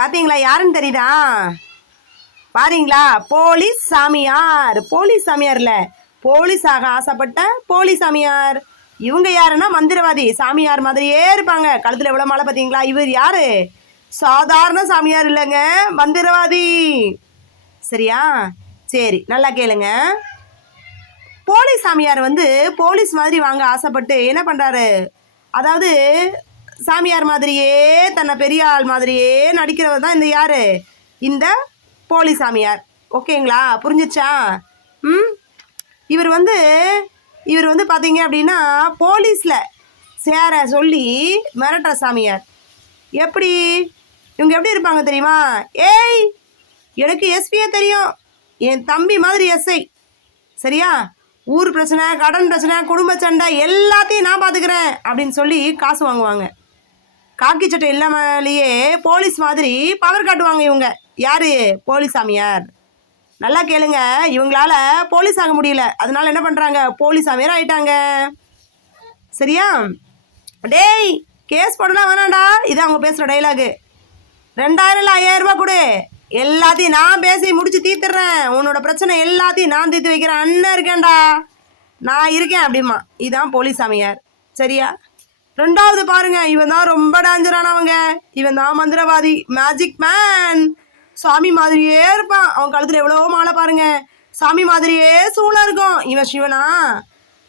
பாத்தீங்களா? யாருன்னு தெரியுதா? பாருங்களா? போலீஸ் சாமியார். போலீஸ் சாமியார் இல்ல, போலீஸாக ஆசைப்பட்ட போலீஸ் சாமியார். இவங்க யாருன்னா மந்திரவாதி. சாமியார் மாதிரியே இருப்பாங்க. கழுத்துல எவ்வளவு மாலை பாத்தீங்களா? இவர் யாரு? சாதாரண சாமியார் இல்லைங்க, மந்திரவாதி. சரியா? சரி, நல்லா கேளுங்க. போலீஸ் சாமியார் போலீஸ் மாதிரி வாங்க ஆசைப்பட்டு என்ன பண்றாரு? அதாவது சாமியார் மாதிரியே, தன்னை பெரிய ஆள் மாதிரியே நடிக்கிறவர் தான் இந்த யாரு? இந்த போலீஸ் சாமியார். ஓகேங்களா? புரிஞ்சிச்சா? ம் இவர் பார்த்தீங்க அப்படின்னா போலீஸில் சேர சொல்லி மிரட்டுற சாமியார். எப்படி இவங்க எப்படி இருப்பாங்க தெரியுமா? ஏய், எனக்கு எஸ்பியே தெரியும், என் தம்பி மாதிரி எஸ்ஐ. சரியா? ஊர் பிரச்சனை, கடன் பிரச்சனை, குடும்ப சண்டை எல்லாத்தையும் நான் பார்த்துக்கிறேன் அப்படின்னு சொல்லி காசு வாங்குவாங்க. காக்கி சட்டை இல்லாமலேயே போலீஸ் மாதிரி பவர் காட்டுவாங்க இவங்க. யாரு? போலீஸ் சாமியார். நல்லா கேளுங்க. இவங்களால போலீஸ் ஆக முடியல, அதனால என்ன பண்ணுறாங்க? போலீஸ் சாமியார் ஆயிட்டாங்க. சரியா? டேய், கேஸ் போடலாம் வேணாண்டா. இது அவங்க பேசுகிற டைலாகு. 2000 இல்லை 5000 ரூபா கொடு, எல்லாத்தையும் நான் பேசி முடிச்சு தீர்த்துறேன். உன்னோட பிரச்சனை எல்லாத்தையும் நான் தீர்த்து வைக்கிறேன். அண்ணன் இருக்கேன்டா, நான் இருக்கேன் அப்படிமா. இதுதான் போலீஸ் சாமியார். சரியா? ரெண்டாவது பாருங்க, இவன் தான் ரொம்ப டேஞ்சரானவங்க. இவன் தான் மந்திரவாதி, மேஜிக் மேன். சாமி மாதிரியே இருப்பான். அவன் கழுத்துல எவ்வளோ மாலை பாருங்க. சாமி மாதிரியே சூழல் இருக்கும். இவன் சிவனா?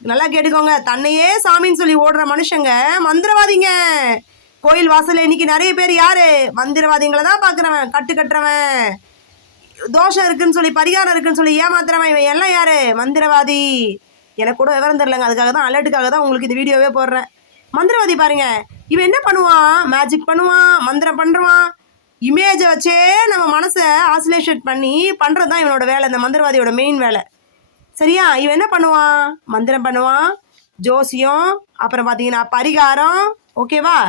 நல்லா கேட்டுக்கோங்க. தன்னையே சாமின்னு சொல்லி ஓடுற மனுஷங்க மந்திரவாதிங்க. கோயில் வாசல்ல இன்னைக்கு நிறைய பேர் யாரு? மந்திரவாதிகளை தான் பார்க்குறவன். கட்டு கட்டுறவன், தோஷம் இருக்குன்னு சொல்லி, பரிகாரம் இருக்குன்னு சொல்லி ஏமாத்துறவன். இவன் எல்லாம் யாரு? மந்திரவாதி. எனக்கு கூட விவரம் தெரியலங்க, அதுக்காக தான், அலர்ட்டுக்காக தான் உங்களுக்கு இந்த வீடியோவே போடுறேன். மந்திரவாதி பாருங்க, இவன் என்ன பண்ணுவான்? மேஜிக் பண்ணுவான், மந்திரம் பண்ணுவான். இமேஜை வச்சே நம்ம மனசை ஆசிலேஷன் பண்ணி பண்ணுறது தான் இவனோட வேலை, இந்த மந்திரவாதியோட மெயின் வேலை. சரியா? இவன் என்ன பண்ணுவான்? மந்திரம் பண்ணுவான், ஜோசியம், அப்புறம் பார்த்தீங்கன்னா பரிகாரம். ஓகேவா?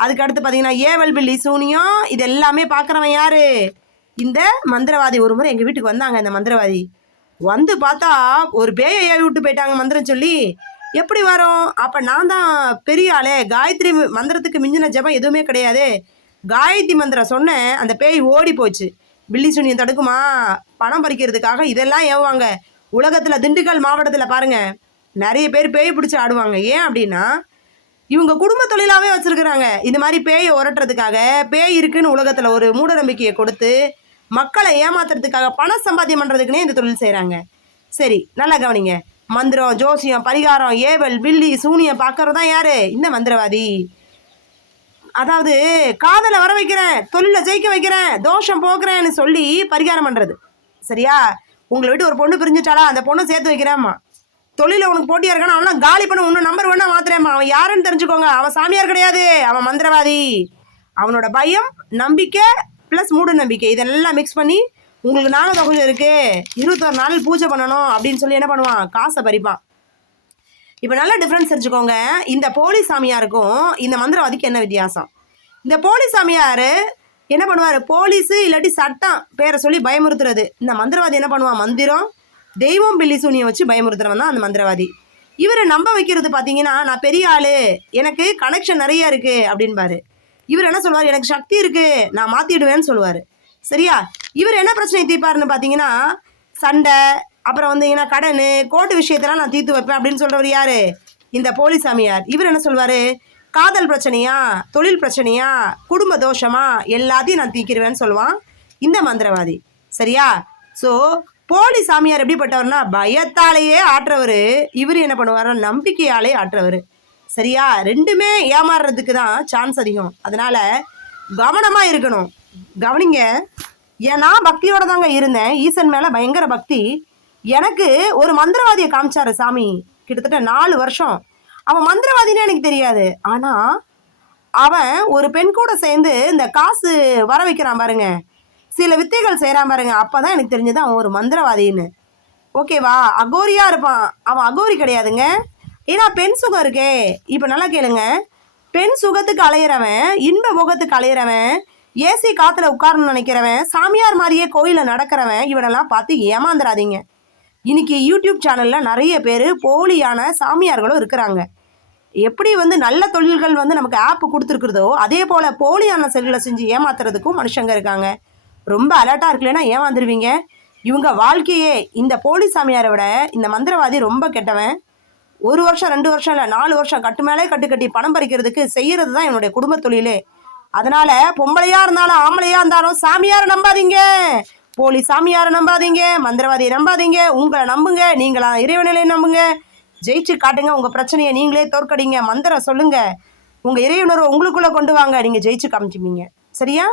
அதுக்கு அடுத்து பார்த்தீங்கன்னா ஏவல் பில்லி சூனியம். இது எல்லாமே பார்க்குறவன் யாரு? இந்த மந்திரவாதி. ஒரு முறை எங்கள் வீட்டுக்கு வந்தாங்க இந்த மந்திரவாதி. வந்து பார்த்தா ஒரு பேயை ஏவி விட்டு போயிட்டாங்க மந்திரம் சொல்லி. எப்படி வரும்? அப்போ நான் தான் பெரிய ஆளே, காயத்ரி மந்திரத்துக்கு மிஞ்சின ஜபம் எதுவுமே கிடையாது. காயத்ரி மந்திரம் சொன்னேன், அந்த பேய் ஓடி போச்சு. பில்லி சூனியம் தடுக்குமா? பணம் பறிக்கிறதுக்காக இதெல்லாம் ஏவுவாங்க. உலகத்தில் திண்டுக்கல் மாவட்டத்தில் பாருங்க, நிறைய பேர் பேய் பிடிச்சி ஆடுவாங்க. ஏன் அப்படின்னா இவங்க குடும்ப தொழிலாகவே வச்சுருக்குறாங்க. இந்த மாதிரி பேயை உரட்டுறதுக்காக, பேய் இருக்குன்னு உலகத்தில் ஒரு மூட நம்பிக்கையை கொடுத்து மக்களை ஏமாத்துறதுக்காக பணம் சம்பாத்தியம் பண்ணுறதுக்குன்னே இந்த தொழில் செய்கிறாங்க. சரி, நல்லா கவனிங்க. மந்திரம், ஜோசியம், பரிகாரம், ஏவல், பில்லி, சூனியம் பார்க்கறது தான் யாரு? இந்த மந்திரவாதி. அதாவது காதலை வர வைக்கிறேன், தொழிலை ஜெயிக்க வைக்கிறேன், தோஷம் போக்குறேன்னு சொல்லி பரிகாரம் பண்ணுறது. சரியா? உங்களை விட்டு ஒரு பொண்ணு பிரிஞ்சுட்டாளா, அந்த பொண்ணை சேர்த்து வைக்கிறேம்மா. தொழில உனக்கு போட்டியாக இருக்கானா, அவனா காலி பண்ண இன்னும் நம்பர் 1 மாத்திரேம்மா. அவன் யாருன்னு தெரிஞ்சுக்கோங்க. அவன் சாமியார் கிடையாது, அவன் மந்திரவாதி. அவனோட பயம், நம்பிக்கை ப்ளஸ் மூட நம்பிக்கை இதெல்லாம் மிக்ஸ் பண்ணி உங்களுக்கு நாகதோஷம் இருக்கு, 21 நாள் பூஜை பண்ணணும் அப்படின்னு சொல்லி என்ன பண்ணுவான்? காசை பறிப்பான். இப்போ நல்ல டிஃப்ரென்ஸ் தெரிஞ்சுக்கோங்க. இந்த போலீஸ் சாமியாருக்கும் இந்த மந்திரவாதிக்கு என்ன வித்தியாசம்? இந்த போலீஸ் சாமியார் என்ன பண்ணுவார்? போலீஸு இல்லாட்டி சட்டம் பேரை சொல்லி பயமுறுத்துறது. இந்த மந்திரவாதி என்ன பண்ணுவான்? மந்திரம், தெய்வம், பில்லி சூனியம் வச்சு பயமுறுத்துறவன் தான் அந்த மந்திரவாதி. இவரை நம்ப வைக்கிறது பார்த்தீங்கன்னா, நான் பெரிய ஆள், எனக்கு கனெக்ஷன் நிறைய இருக்குது அப்படின்பாரு. இவர் என்ன சொல்லுவார்? எனக்கு சக்தி இருக்குது, நான் மாற்றிடுவேன்னு சொல்லுவார். சரியா? இவர் என்ன பிரச்சனை தீர்ப்பாருன்னு பார்த்தீங்கன்னா, சண்டை, அப்புறம் வந்தீங்கன்னா கடன், கோர்ட்டு விஷயத்தெல்லாம் நான் தீர்த்து வைப்பேன் அப்படின்னு சொல்கிறவர் யார்? இந்த போலீஸ் சாமியார். இவர் என்ன சொல்வார்? காதல் பிரச்சனையா, தொழில் பிரச்சனையா, குடும்ப தோஷமா, எல்லாத்தையும் நான் தீர்க்கிடுவேன்னு சொல்லுவான் இந்த மந்திரவாதி. சரியா? ஸோ போலீஸ் சாமியார் எப்படிப்பட்டவர்னா பயத்தாலேயே ஆற்றவர். இவர் என்ன பண்ணுவார்? நம்பிக்கையாலே ஆற்றவர். சரியா? ரெண்டுமே ஏமாறுறதுக்கு தான் சான்ஸ் அதிகம். அதனால் கவனமாக இருக்கணும். கவனிங்க. ஏன்னா பக்தியோட தாங்க இருந்தேன், ஈசன் மேலே பயங்கர பக்தி. எனக்கு ஒரு மந்திரவாதியை காமிச்சாரு சாமி, கிட்டத்தட்ட 4 வருஷம். அவன் மந்திரவாதினே எனக்கு தெரியாது. ஆனால் அவன் ஒரு பெண் கூட சேர்ந்து இந்த காசு வர வைக்கிறான் பாருங்க, சில வித்தைகள் செய்கிறான் பாருங்க. அப்போ தான் எனக்கு தெரிஞ்சது அவன் ஒரு மந்திரவாதின்னு. ஓகேவா? அகோரியாக இருப்பான். அவன் அகோரி கிடையாதுங்க. ஏன்னா பெண் சுகம் இருக்கே. இப்போ நல்லா கேளுங்க. பெண் சுகத்துக்கு அலையிறவன், இன்ப போகத்துக்கு அலையிறவன், ஏசி காற்றுல உட்காரணும்னு நினைக்கிறவன், சாமியார் மாதிரியே கோயிலில் நடக்கிறவன், இவனெல்லாம் பார்த்து ஏமாந்துடாதீங்க. இன்னைக்கு யூடியூப் சேனலில் நிறைய பேர் போலியான சாமியார்களும் இருக்கிறாங்க. எப்படி வந்து நல்ல தொழில்கள் வந்து நமக்கு ஆப் கொடுத்துருக்குறதோ அதே போல் போலியான செயல்களை செஞ்சு ஏமாத்துறதுக்கும் மனுஷங்க இருக்காங்க. ரொம்ப அலர்ட்டாக இருக்கலைன்னா ஏமாந்துருவீங்க. இவங்க வாழ்க்கையே இந்த போலி சாமியாரை விட இந்த மந்திரவாதி ரொம்ப கெட்டவன். 1 வருஷம் 2 வருஷம் இல்லை 4 வருஷம் கட்டு மேலே கட்டு கட்டி பணம் பறிக்கிறதுக்கு செய்கிறது தான் என்னுடைய குடும்ப தொழிலே. அதனால பொம்பளையா இருந்தாலும் ஆம்பளையா இருந்தாலும் சாமியாரை நம்பாதீங்க, போலி சாமியாரை நம்பாதீங்க, மந்திரவாதியை நம்பாதீங்க. உங்களை நம்புங்க, நீங்களா இறைவனிலே நம்புங்க. ஜெயிச்சு காட்டுங்க, உங்கள் பிரச்சனையை நீங்களே தோற்கடிங்க. மந்திரம் சொல்லுங்க, உங்கள் இறையுணர்வை உங்களுக்குள்ளே கொண்டு வாங்க, நீங்கள் ஜெயிச்சு காமிச்சுப்பீங்க. சரியா?